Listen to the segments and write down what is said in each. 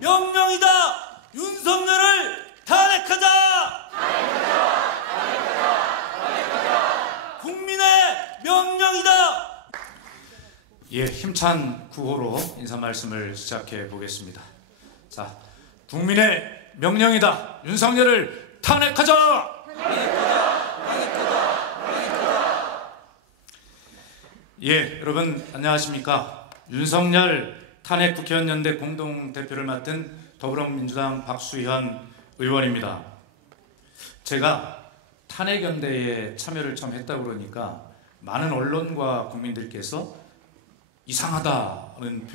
명령이다. 윤석열을 탄핵하자. 국민의 명령이다. 예, 힘찬 구호로 인사 말씀을 시작해 보겠습니다. 자, 국민의 명령이다. 윤석열을 탄핵하자. 예, 여러분 안녕하십니까? 윤석열 탄핵 국회의원 연대 공동대표를 맡은 더불어민주당 박수현 의원입니다. 제가 탄핵 연대에 참여를 처음 했다고 그러니까 많은 언론과 국민들께서 이상하다는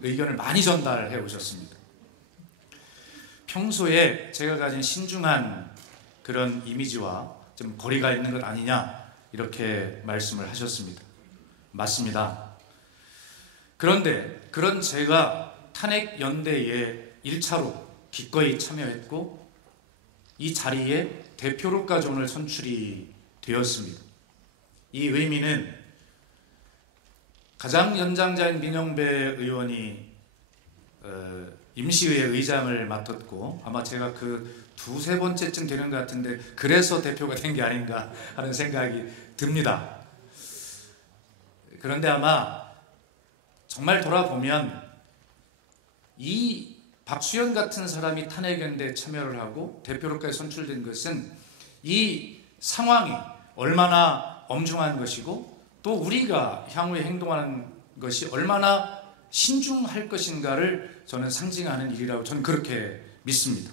의견을 많이 전달해 오셨습니다. 평소에 제가 가진 신중한 그런 이미지와 좀 거리가 있는 것 아니냐 이렇게 말씀을 하셨습니다. 맞습니다. 그런데 그런 제가 탄핵 연대에 1차로 기꺼이 참여했고 이 자리에 대표로까지 오늘 선출이 되었습니다. 이 의미는 가장 연장자인 민영배 의원이 임시의회 의장을 맡았고 아마 제가 그 두세 번째쯤 되는 것 같은데 그래서 대표가 된 게 아닌가 하는 생각이 듭니다. 그런데 아마 정말 돌아보면 이 박수현 같은 사람이 탄핵연대에 참여를 하고 대표로까지 선출된 것은 이 상황이 얼마나 엄중한 것이고 또 우리가 향후에 행동하는 것이 얼마나 신중할 것인가를 저는 상징하는 일이라고 저는 그렇게 믿습니다.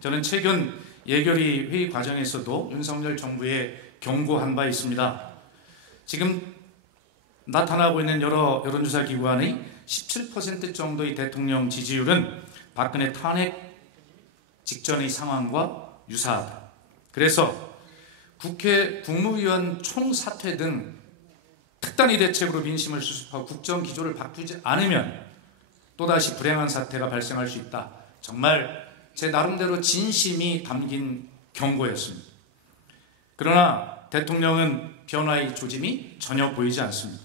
저는 최근 예결위 회의 과정에서도 윤석열 정부에 경고한 바 있습니다. 지금 나타나고 있는 여러 여론조사 기관의 17% 정도의 대통령 지지율은 박근혜 탄핵 직전의 상황과 유사하다. 그래서 국회 국무위원 총사퇴 등 특단의 대책으로 민심을 수습하고 국정 기조를 바꾸지 않으면 또다시 불행한 사태가 발생할 수 있다. 정말 제 나름대로 진심이 담긴 경고였습니다. 그러나 대통령은 변화의 조짐이 전혀 보이지 않습니다.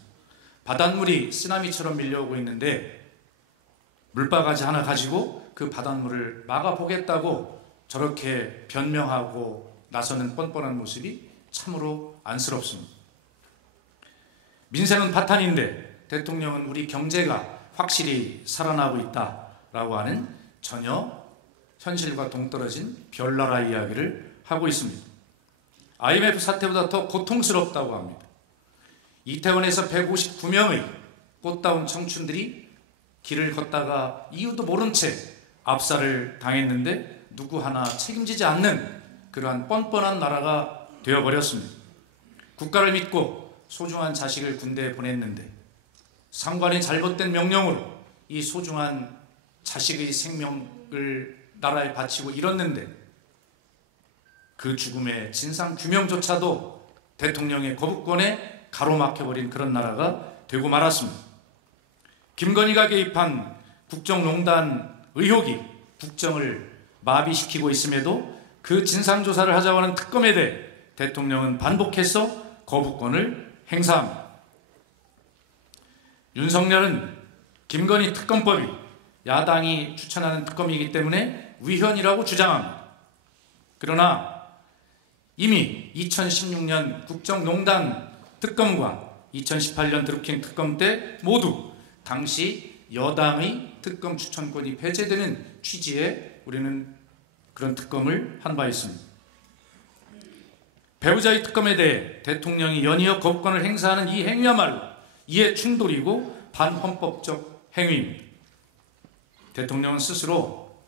바닷물이 쓰나미처럼 밀려오고 있는데 물바가지 하나 가지고 그 바닷물을 막아보겠다고 저렇게 변명하고 나서는 뻔뻔한 모습이 참으로 안쓰럽습니다. 민생은 파탄인데 대통령은 우리 경제가 확실히 살아나고 있다라고 하는 전혀 현실과 동떨어진 별나라 이야기를 하고 있습니다. IMF 사태보다 더 고통스럽다고 합니다. 이태원에서 159명의 꽃다운 청춘들이 길을 걷다가 이유도 모른 채 압살을 당했는데 누구 하나 책임지지 않는 그러한 뻔뻔한 나라가 되어버렸습니다. 국가를 믿고 소중한 자식을 군대에 보냈는데 상관의 잘못된 명령으로 이 소중한 자식의 생명을 나라에 바치고 잃었는데 그 죽음의 진상 규명조차도 대통령의 거부권에 가로막혀버린 그런 나라가 되고 말았습니다. 김건희가 개입한 국정농단 의혹이 국정을 마비시키고 있음에도 그 진상조사를 하자고 하는 특검에 대해 대통령은 반복해서 거부권을 행사합니다. 윤석열은 김건희 특검법이 야당이 추천하는 특검이기 때문에 위헌이라고 주장합니다. 그러나 이미 2016년 국정농단 특검과 2018년 드루킹 특검 때 모두 당시 여당의 특검 추천권이 배제되는 취지의 우리는 그런 특검을 한 바 있습니다. 배우자의 특검에 대해 대통령이 연이어 거부권을 행사하는 이 행위야말로 이해 충돌이고 반헌법적 행위입니다. 대통령은 스스로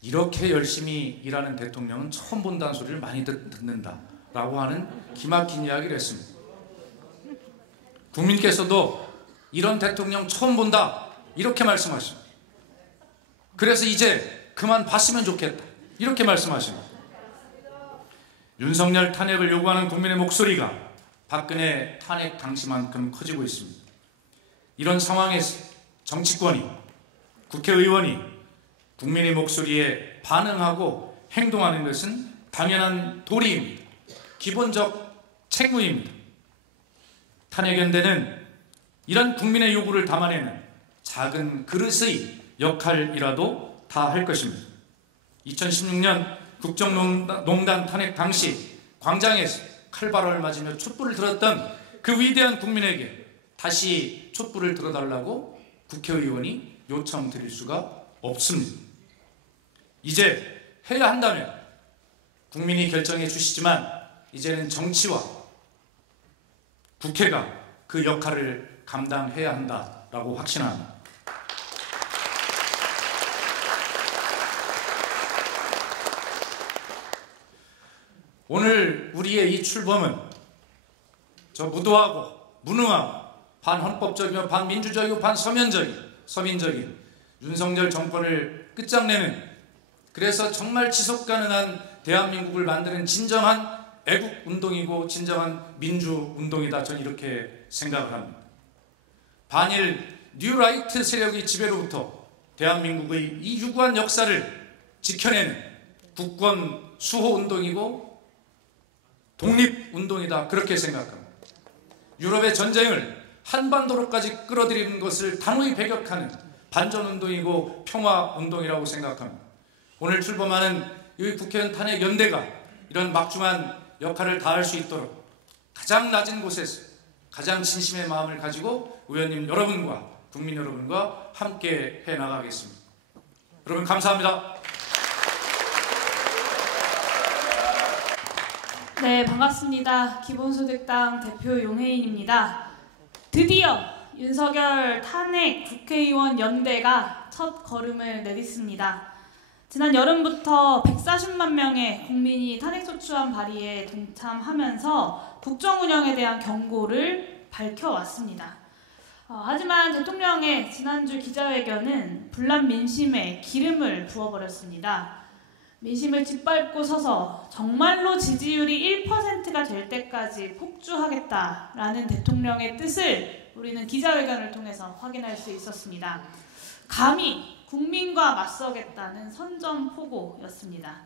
이렇게 열심히 일하는 대통령은 처음 본다는 소리를 많이 듣는다라고 하는 기막힌 이야기를 했습니다. 국민께서도 이런 대통령 처음 본다 이렇게 말씀하십니다. 그래서 이제 그만 봤으면 좋겠다 이렇게 말씀하십니다. 윤석열 탄핵을 요구하는 국민의 목소리가 박근혜 탄핵 당시만큼 커지고 있습니다. 이런 상황에서 정치권이 국회의원이 국민의 목소리에 반응하고 행동하는 것은 당연한 도리입니다. 기본적 책무입니다. 탄핵연대는 이런 국민의 요구를 담아내는 작은 그릇의 역할이라도 다 할 것입니다. 2016년 국정농단 탄핵 당시 광장에서 칼바람을 맞으며 촛불을 들었던 그 위대한 국민에게 다시 촛불을 들어달라고 국회의원이 요청드릴 수가 없습니다. 이제 해야 한다면 국민이 결정해 주시지만 이제는 정치와 국회가 그 역할을 감당해야 한다라고 확신합니다. 오늘 우리의 이 출범은 저 무도하고 무능하고 반헌법적이며 반민주적이고 서민적인 윤석열 정권을 끝장내는, 그래서 정말 지속 가능한 대한민국을 만드는 진정한 애국운동이고 진정한 민주운동이다, 저는 이렇게 생각을 합니다. 반일 뉴라이트 세력의 지배로부터 대한민국의 이 유구한 역사를 지켜내는 국권 수호운동이고 독립운동이다, 그렇게 생각합니다. 유럽의 전쟁을 한반도로까지 끌어들이는 것을 단호히 배격하는 반전운동이고 평화운동이라고 생각합니다. 오늘 출범하는 이 국회의원 탄핵연대가 이런 막중한 역할을 다할 수 있도록 가장 낮은 곳에서 가장 진심의 마음을 가지고 의원님 여러분과 국민 여러분과 함께 해나가겠습니다. 여러분 감사합니다. 네, 반갑습니다. 기본소득당 대표 용혜인입니다. 드디어 윤석열 탄핵 국회의원 연대가 첫 걸음을 내딛습니다. 지난 여름부터 140만 명의 국민이 탄핵소추안 발의에 동참하면서 국정 운영에 대한 경고를 밝혀왔습니다. 하지만 대통령의 지난주 기자회견은 분란 민심에 기름을 부어버렸습니다. 민심을 짓밟고 서서 정말로 지지율이 1%가 될 때까지 폭주하겠다라는 대통령의 뜻을 우리는 기자회견을 통해서 확인할 수 있었습니다. 감히 국민과 맞서겠다는 선전포고였습니다.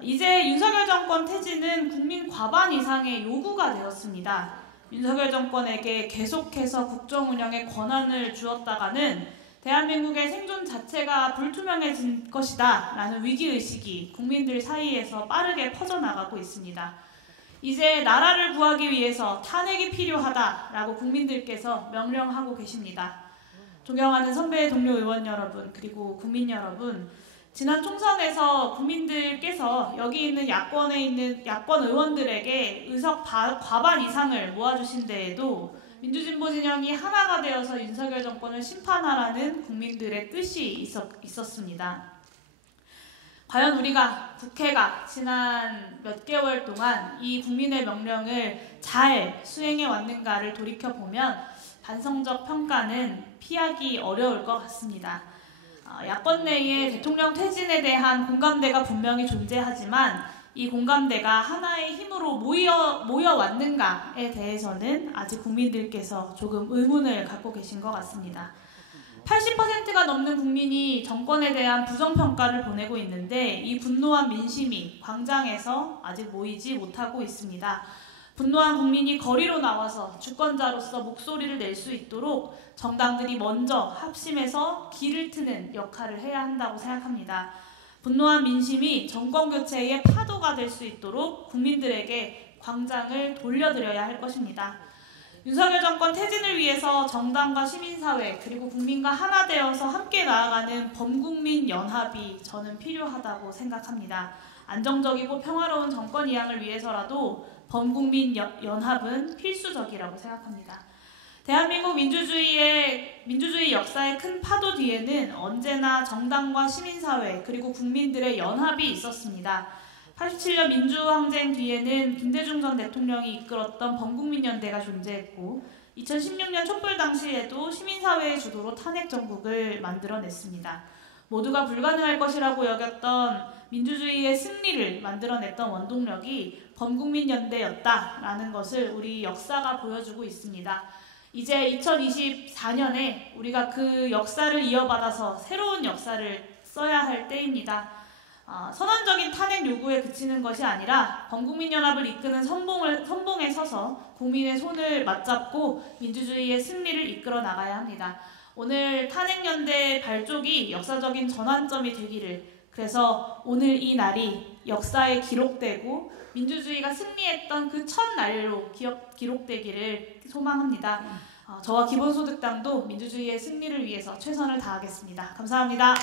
이제 윤석열 정권 퇴진은 국민 과반 이상의 요구가 되었습니다. 윤석열 정권에게 계속해서 국정 운영의 권한을 주었다가는 대한민국의 생존 자체가 불투명해진 것이다 라는 위기의식이 국민들 사이에서 빠르게 퍼져나가고 있습니다. 이제 나라를 구하기 위해서 탄핵이 필요하다라고 국민들께서 명령하고 계십니다. 존경하는 선배 동료 의원 여러분, 그리고 국민 여러분, 지난 총선에서 국민들께서 여기 있는 야권 의원들에게 의석 과반 이상을 모아주신 데에도 민주진보 진영이 하나가 되어서 윤석열 정권을 심판하라는 국민들의 뜻이 있었습니다. 과연 우리가, 국회가 지난 몇 개월 동안 이 국민의 명령을 잘 수행해 왔는가를 돌이켜보면 반성적 평가는 피하기 어려울 것 같습니다. 야권 내에 대통령 퇴진에 대한 공감대가 분명히 존재하지만 이 공감대가 하나의 힘으로 모여왔는가에 대해서는 아직 국민들께서 조금 의문을 갖고 계신 것 같습니다. 80%가 넘는 국민이 정권에 대한 부정평가를 보내고 있는데 이 분노한 민심이 광장에서 아직 모이지 못하고 있습니다. 분노한 국민이 거리로 나와서 주권자로서 목소리를 낼 수 있도록 정당들이 먼저 합심해서 길을 트는 역할을 해야 한다고 생각합니다. 분노한 민심이 정권교체의 파도가 될 수 있도록 국민들에게 광장을 돌려드려야 할 것입니다. 윤석열 정권 퇴진을 위해서 정당과 시민사회 그리고 국민과 하나 되어서 함께 나아가는 범국민 연합이 저는 필요하다고 생각합니다. 안정적이고 평화로운 정권 이양을 위해서라도 범국민 연합은 필수적이라고 생각합니다. 대한민국 민주주의 역사의 큰 파도 뒤에는 언제나 정당과 시민사회 그리고 국민들의 연합이 있었습니다. 87년 민주항쟁 뒤에는 김대중 전 대통령이 이끌었던 범국민연대가 존재했고 2016년 촛불 당시에도 시민사회의 주도로 탄핵정국을 만들어냈습니다. 모두가 불가능할 것이라고 여겼던 민주주의의 승리를 만들어냈던 원동력이 범국민연대였다라는 것을 우리 역사가 보여주고 있습니다. 이제 2024년에 우리가 그 역사를 이어받아서 새로운 역사를 써야 할 때입니다. 선언적인 탄핵 요구에 그치는 것이 아니라 범국민연합을 이끄는 선봉에 서서 국민의 손을 맞잡고 민주주의의 승리를 이끌어 나가야 합니다. 오늘 탄핵연대 발족이 역사적인 전환점이 되기를, 그래서 오늘 이 날이 역사에 기록되고 민주주의가 승리했던 그 첫날로 기록되기를 소망합니다. 저와 기본소득당도 민주주의의 승리를 위해서 최선을 다하겠습니다. 감사합니다.